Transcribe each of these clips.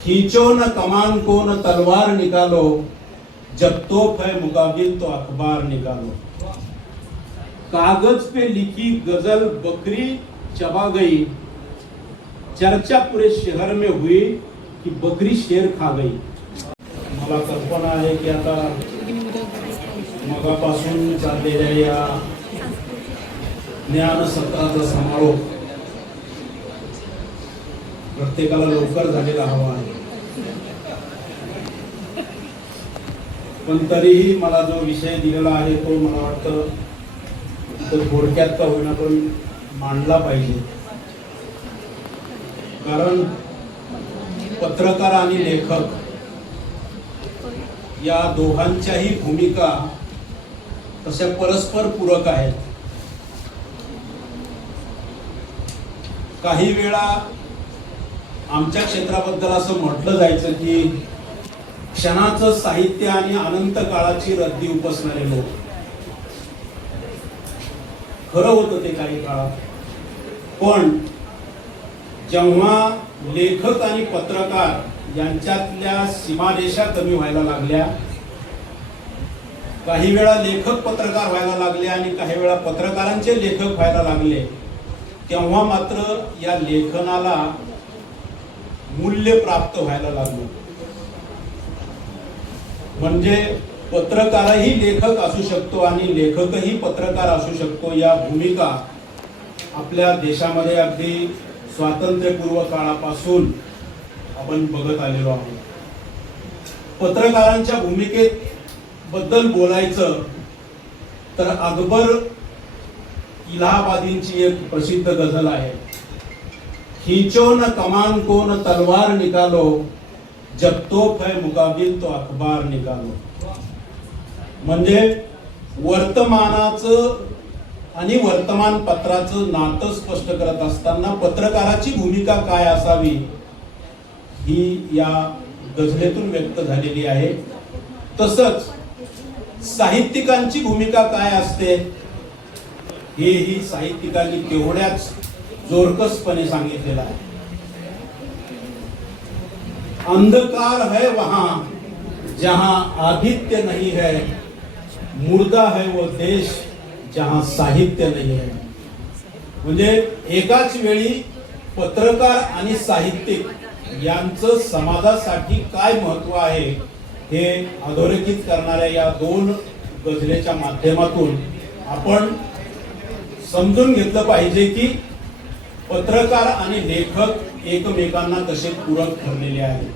खींचो न कमान को न तलवार निकालो, जब तोप है मुकाबिल तो अखबार निकालो। कागज पे लिखी गजल बकरी चबा गई, चर्चा पूरे शहर में हुई कि बकरी शेर खा गई। मला कल्पना आहे की आता मगापासून चाललेल्या या ज्ञान सत्राचा समारोप प्रत्येकाला लवकर झालेला हवा आहे, पण तरीही मला जो विषय दिलेला आहे तो मला वाटतं थोडक्यात का होईना पण मांडला पाहिजे। कारण पत्रकार आणि लेखक या दोघांच्याही भूमिका तशा परस्पर पूरक आहेत। काही वेळा आमच्या क्षेत्राबद्दल असं म्हटलं जायचं की क्षणाचं साहित्य आणि अनंत काळाची रद्दी उपसणारे लोक। खरं होतं ते काही काळात, पण जेव्हा लेखक आणि पत्रकार यांच्यातल्या सीमारेषा कमी व्हायला लागल्या, काही वेळा लेखक पत्रकार व्हायला लागले आणि काही वेळा पत्रकारांचे लेखक व्हायला लागले, तेव्हा मात्र या लेखनाला मूल्य प्राप्त व्हायला लागलं। म्हणजे पत्रकारही लेखक असू शकतो आणि लेखकही पत्रकार असू शकतो, या भूमिका आपल्या देशामध्ये अगदी स्वातंत्र्यपूर्व काळापासून आपण बघत आलेलो आहोत। पत्रकारांच्या भूमिकेत बद्दल बोलायचं तर अकबर इलाहाबादींची एक प्रसिद्ध गझल आहे, खींचो न कमान को न तलवार निकालो, जब तोप है मुकाबिल तो अखबार निकालो। म्हणजे वर्तमानाचं आणि वर्तमानपत्राचं नातं स्पष्ट करत असताना पत्रकाराची भूमिका काय असावी ही या गझलेतून व्यक्त झालेली आहे। तसंच साहित्यिकांची भूमिका काय असते हेही साहित्यिकांनी तेवढ्याच जोरकसपणे सांगितलेलं आहे। अंधकार है वहां जहां आदित्य नहीं है, मुर्दा है वो देश जहां साहित्य नहीं है। म्हणजे एकाच वेळी पत्रकार आणि साहित्यिक यांचं समाजासाठी काय महत्व आहे हे अधोरेखित करणाऱ्या या दोन गझलेच्या माध्यमातून आपण समजून घेतलं पाहिजे की पत्रकार आणि लेखक एकमेकांना कसे पूरक ठरलेले आहेत।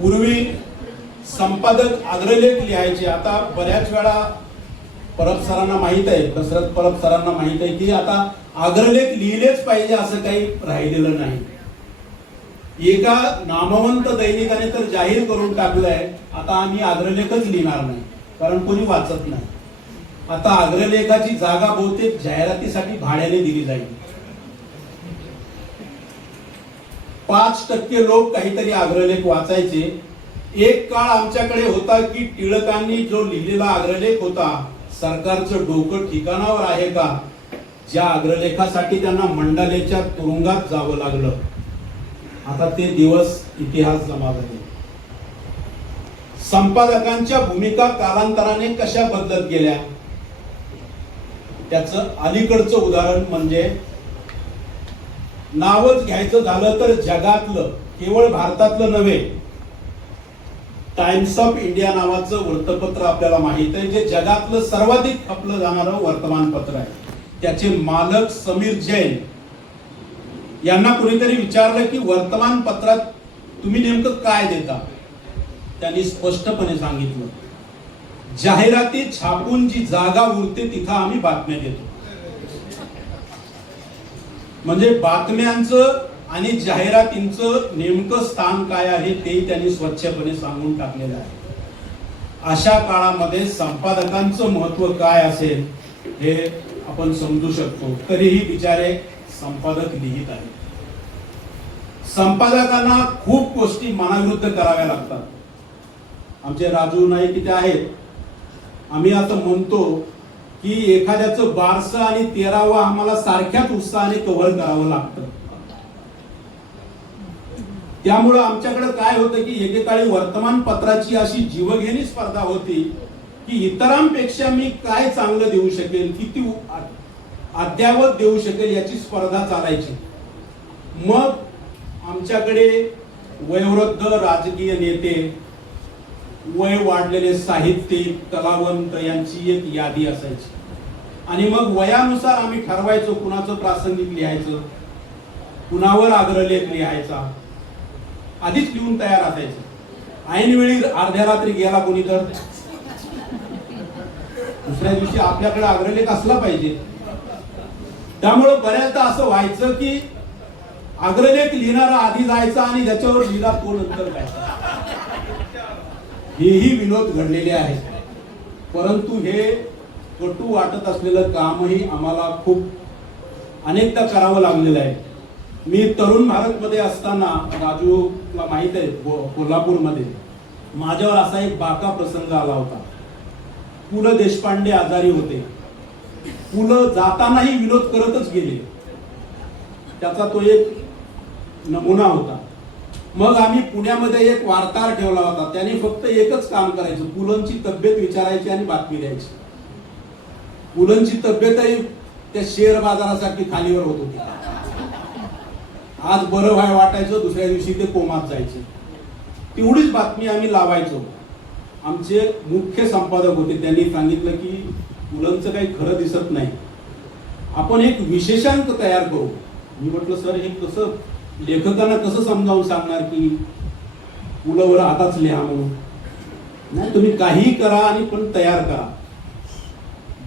पूर्वी संपादक अग्रलेख लिहायचे, आता बऱ्याच वेळा परब सरांना माहित आहे, दशरथ परब सरांना माहित आहे की आता अग्रलेख लिहिलेच पाहिजे असं काही राहिलेलं नाही। एका नामवंत दैनिकाने तर जाहीर करून टाकलंय आता आम्ही अग्रलेखच लिहिणार नाही, कारण कोणी वाचत नाही। आता अग्रलेखाची जागा बहुतेक जाहिरातीसाठी भाड्याने दिली जाईल। 5% लोक काहीतरी अग्रलेख वाचायचे। एक काळ आमच्याकडे होता की टिळकांनी जो लिहिलेला अग्रलेख होता, सरकारचं डोकं ठिकाणावर आहे का, ज्या अग्रलेखासाठी त्यांना मंडालेच्या तुरुंगात जावं लागलं, आता ते दिवस इतिहास जमा झाले। संपादकांच्या भूमिका कालांतराने कशा बदलत गेल्या त्याचं अलीकडचं उदाहरण म्हणजे नावच घ्यायचं झालं तर जगातलं, केवळ भारतातलं नव्हे, टाइम्स ऑफ इंडिया नावाचं वृत्तपत्र आपल्याला माहित आहे, जे जगातलं सर्वाधिक खपलं जाणारं वर्तमानपत्र आहे। त्याचे मालक समीर जैन यांना कोणीतरी विचारलं की वर्तमानपत्रात तुम्ही नेमकं काय देता, त्यांनी स्पष्टपणे सांगितलं, जाहिराती छापून जी जागा उरते तिथं आम्ही बातम्या देतो। म्हणजे बातम्यांचं आणि जाहिरातींचं नेमकं स्थान काय आहे ते त्यांनी स्वच्छपणे सांगून टाकलेलं आहे। अशा काळामध्ये संपादकांचं महत्व काय असेल हे आपण समजू शकतो। तरीही बिचारे संपादक लिहित आहेत। संपादकांना खूप गोष्टी मनाविरुद्ध कराव्या लागतात। आमचे राजू नाईक इथे आहेत, आम्ही आता म्हणतो की एखाद्याचं 12 आणि 13 आम्हाला सारख्याच उत्साहाने कव्हर करावं लागतं। त्यामुळं आमच्याकडे काय होतं की एकेकाळी वर्तमानपत्राची अशी जीवघेणी स्पर्धा होती की इतरांपेक्षा मी काय चांगलं देऊ शकेल, किती अद्ययावत देऊ शकेल याची स्पर्धा चालायची. मग आमच्याकडे वयोवृद्ध राजकीय नेते, वय वाढलेले साहित्यिक, कलावंत यांची एक यादी असायची आणि मग वयानुसार आम्ही ठरवायचो कुणाचं प्रासंगिक लिहायचं, कुणावर आग्रहलेख लिहायचा. आधीच लिहून तयार असायचं. ऐनवेळी अर्ध्या रात्री गेला कोणी तर दुसऱ्या दिवशी आपल्याकडे आग्रहलेख असला पाहिजे. त्यामुळं बऱ्याचदा असं व्हायचं की आग्रहलेख लिहिणारा आधी जायचा आणि ज्याच्यावर लिहिला तो नंतर जायचा. हेही विनोद घडलेले आहेत. परंतु हे कटू वाटत असलेलं कामही आम्हाला खूप अनेकदा करावं लागलेलं आहे. मी तरुण भारतमध्ये असताना, राजूला माहित आहे, कोल्हापूरमध्ये माझ्यावर असा एक बाका प्रसंग आला होता. पु ल देशपांडे आजारी होते. पु ल जातानाही विनोद करतच गेले. त्याचा तो एक नमुना होता. मग आम्ही पुण्यामध्ये एक वार्ताहर ठेवला होता. त्याने फक्त एकच काम करायचं, पुलंची तब्येत विचारायची आणि बातमी द्यायची. पुलंची तब्येतही त्या शेअर बाजारासाठी खालीवर होत होती. आज बरं व्हाय वाटायचं, दुसऱ्या दिवशी ते कोमात जायचे. तेवढीच बातमी आम्ही लावायचो. आमचे मुख्य संपादक होते, त्यांनी सांगितलं की पुलंचं काही खरं दिसत नाही, आपण एक विशेषांक तयार करू. मी म्हटलं सर हे कसं, लेखकांना कसं समजावून सांगणार की पुलावर आताच लिहा म्हणून. नाही, तुम्ही काहीही करा आणि पण तयार करा.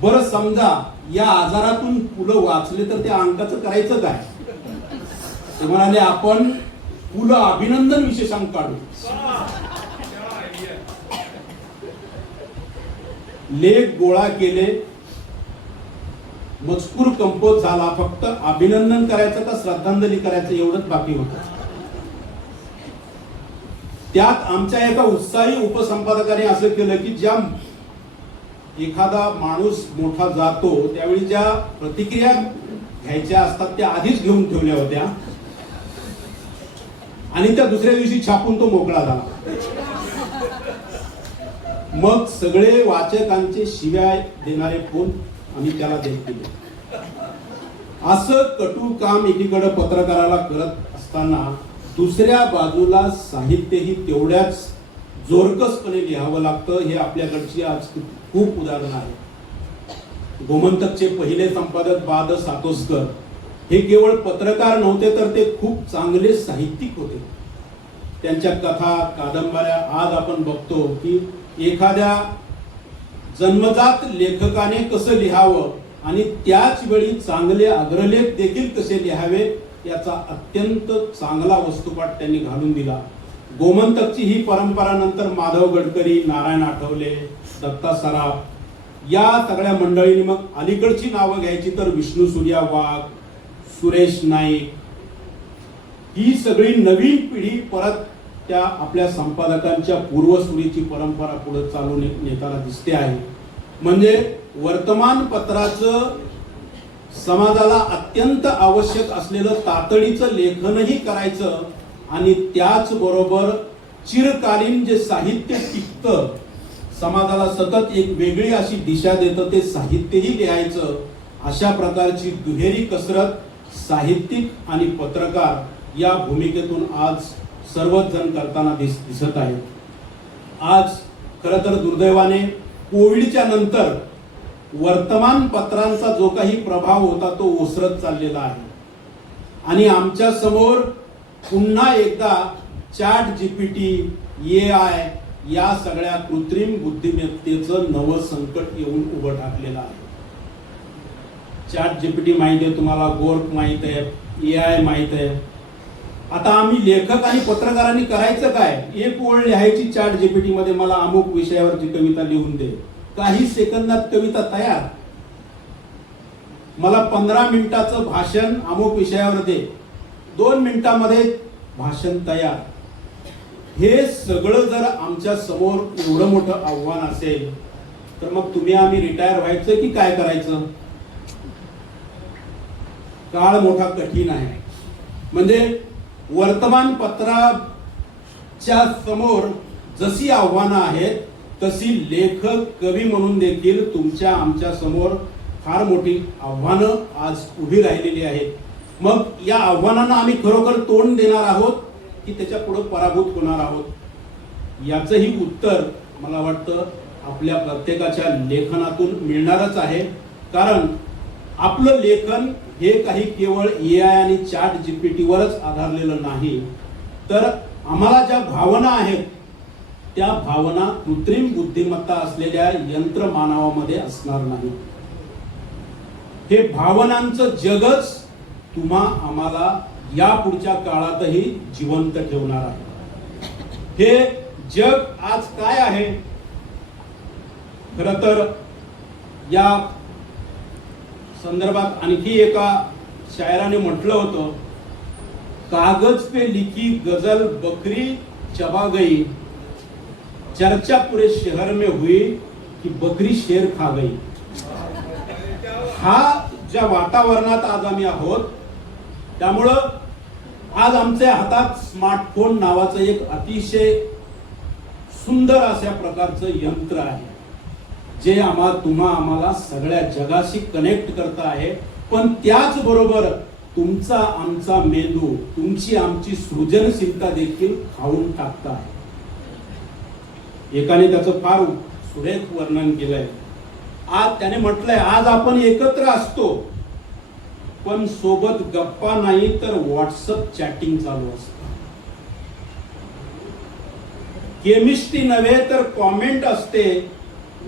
बरं समजा या आजारातून पुलं वाचले तर त्या अंकाचं करायचं काय? ते म्हणाले आपण पुलं अभिनंदन विशेषांक काढू. लेख गोळा केले, मजकूर कंपोज झाला, फक्त अभिनंदन करायचं का श्रद्धांजली करायचं एवढंच बाकी होतं. त्यात आमच्या एका उत्साही उपसंपादकाने असं केलं की ज्या एखादा माणूस मोठा जातो त्यावेळी ज्या प्रतिक्रिया घ्यायच्या असतात त्या आधीच घेऊन ठेवल्या होत्या आणि त्या दुसऱ्या दिवशी छापून तो मोकळा झाला. मग सगळे वाचकांचे शिव्या देणारे फोन आम्ही त्याला देत केले. असं कटू काम एकीकडे पत्रकाराला करत असताना दुसऱ्या बाजूला साहित्यही तेवढ्याच जोरकसपणे लिहावं लागतं. हे आपल्याकडची आज खूप उदाहरण आहे. गोमंतकचे पहिले संपादक बा.द. सातोसकर हे केवळ पत्रकार नव्हते तर ते खूप चांगले साहित्यिक होते. त्यांच्या कथा, कादंबऱ्या आज आपण बघतो की एखाद्या जन्मजात लेखकाने कसं लिहावं आणि त्याच वेळी चांगले अग्रलेख देखील कसे लिहावे याचा अत्यंत चांगला वस्तुपाठ त्यांनी घालून दिला. गोमंतकची ही परंपरा नंतर माधव गडकरी, नारायण आठवले, दत्ता सराफ या सगळ्या मंडळींनी, मग अलीकडची नावं घ्यायची तर विष्णू सूर्या वाघ, सुरेश नाईक, ही सगळी नवीन पिढी परत त्या आपल्या संपादकांच्या पूर्वसुरीची परंपरा पुढे चालू नेताना दिसते आहे. म्हणजे वर्तमानपत्राचं समाजाला अत्यंत आवश्यक असलेलं तातडीचं लेखनही करायचं आणि त्याच बरोबर चिरकालीन जे साहित्य टिकतं, समाजाला सतत एक वेगळी अशी दिशा देतं ते साहित्यही लिहायचं. अशा प्रकारची दुहेरी कसरत साहित्यिक आणि पत्रकार या भूमिकेतून आज सर्वच जण करताना दिसत आहेत. आज खरं तर दुर्दैवाने कोविडच्या नंतर वर्तमानपत्रांचा जो काही प्रभाव होता तो ओसरत चाललेला आहे आणि आमच्या समोर पुन्हा एकदा चॅट जीपीटी, AI या सगळ्या कृत्रिम बुद्धिमत्तेचं नवं संकट येऊन उभं टाकलेलं आहे. चॅट जीपीटी माहिती आहे तुम्हाला, गोर्क माहित आहे, AI माहित आहे. आता आम्ही लेखक आणि पत्रकारांनी करायचं काय? एक ओळ लिहायची चॅट जीपीटी मध्ये, मला अमुक विषयावरची कविता लिहून दे. काही सेकंदात कविता तयार. मला 15 मिनिटाचं भाषण अमुक विषयावर दे, 2 मिनिटांमध्ये भाषण तयार. हे सगळं जर आमच्या समोर एवढं मोठं आव्हान असेल तर मग तुम्ही आम्ही रिटायर व्हायचं की काय करायचं? काळ मोठा कठीण आहे. म्हणजे वर्तमानपत्रा आजच्या समोर जशी आव्हानं आहेत तशी लेखक कवी म्हणून देखील तुमच्या आमच्या समोर फार मोठी आव्हानं आज उभी राहिलेली आहेत. मग या आव्हानांना आम्ही खरोखर तोंड देणार आहोत की त्याच्या पुढे पराभूत होणार आहोत, याचंही उत्तर मला वाटतं आपल्या प्रत्येकाच्या लेखनातून मिळणारच आहे. कारण आपलं लेखन हे काही केवळ AI आणि ChatGPT वरच आधारलेलं नाही, तर आम्हाला ज्या भावना आहेत त्या भावना कृत्रिम बुद्धिमत्ता असलेल्या यंत्रमानवामध्ये असणार नाही. हे भावनांचं जगच तुम्हा आम्हाला या पुढच्या काळातही जिवंत ठेवणार आहे. हे जग आज काय आहे? खरं तर या संदर्भात आणखी एका शायराने म्हटलं होतं, कागज पे लिखी गजल बकरी चबा गई, चर्चा पूरे शहर में हुई कि बकरी शेर खा गई. हा ज्या वातावरणात आज आम्ही आहोत, त्यामुळं आज आमच्या हातात स्मार्टफोन नावाचं एक अतिशय सुंदर अशा प्रकारचं यंत्र आहे, जे आम्हाला सगळ्या जगाशी कनेक्ट करत आहे. पण त्याचबरोबर तुमचा आमचा मेंदू, तुमची आमची सृजनशीलता देखील खाऊन टाकत आहे. एकाने त्याचं फार सुरेख वर्णन केलंय. आज त्याने म्हटलंय, आज आपण एकत्र असतो पण सोबत गप्पा नाही तर व्हॉट्सअप चॅटिंग चालू असतं. केमिस्ट्री नव्हे तर कॉमेंट असते,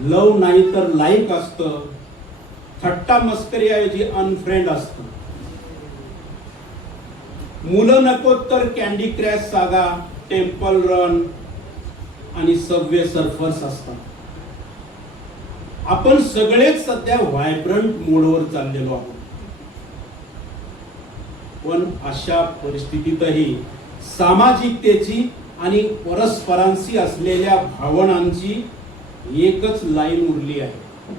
लव नाही तर लाईक असतं, थट्टा मस्करी ऐवजी अनफ्रेंड असतं. मुलं नको तर कॅन्डी क्रॅश सागा, टेम्पल रन आणि सबवे सर्फर्स असतात. आपण सगळेच सध्या व्हायब्रंट मोडवर चाललेलो आहोत. पण अशा परिस्थितीतही सामाजिकतेची आणि परस्परांशी असलेल्या भावनांची एकच लाईन उरली आहे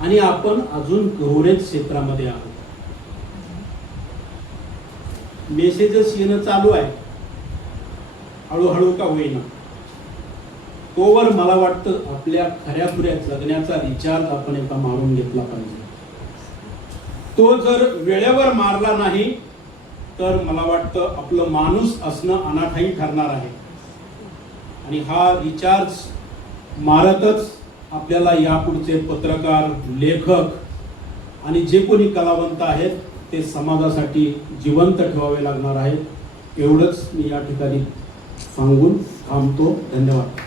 आणि आपण अजून कव्हरेज क्षेत्रामध्ये आहोत. मेसेजेस येणं चालू आहे, हळूहळू का होईना. तोवर मला वाटतं आपल्या खऱ्याखुऱ्या जगण्याचा रिचार्ज आपण एकदा मारून घेतला पाहिजे. तो जर वेळेवर मारला नाही तर मला वाटतं आपलं माणूस असणं अनाठाई ठरणार आहे. आणि हा रिचार्ज मारतच आपल्याला यापुढचे पत्रकार, लेखक आणि जे कोणी कलावंत आहेत ते समाजासाठी जिवंत ठेवावे लागणार आहेत. एवढंच मी या ठिकाणी सांगून थांबतो. धन्यवाद.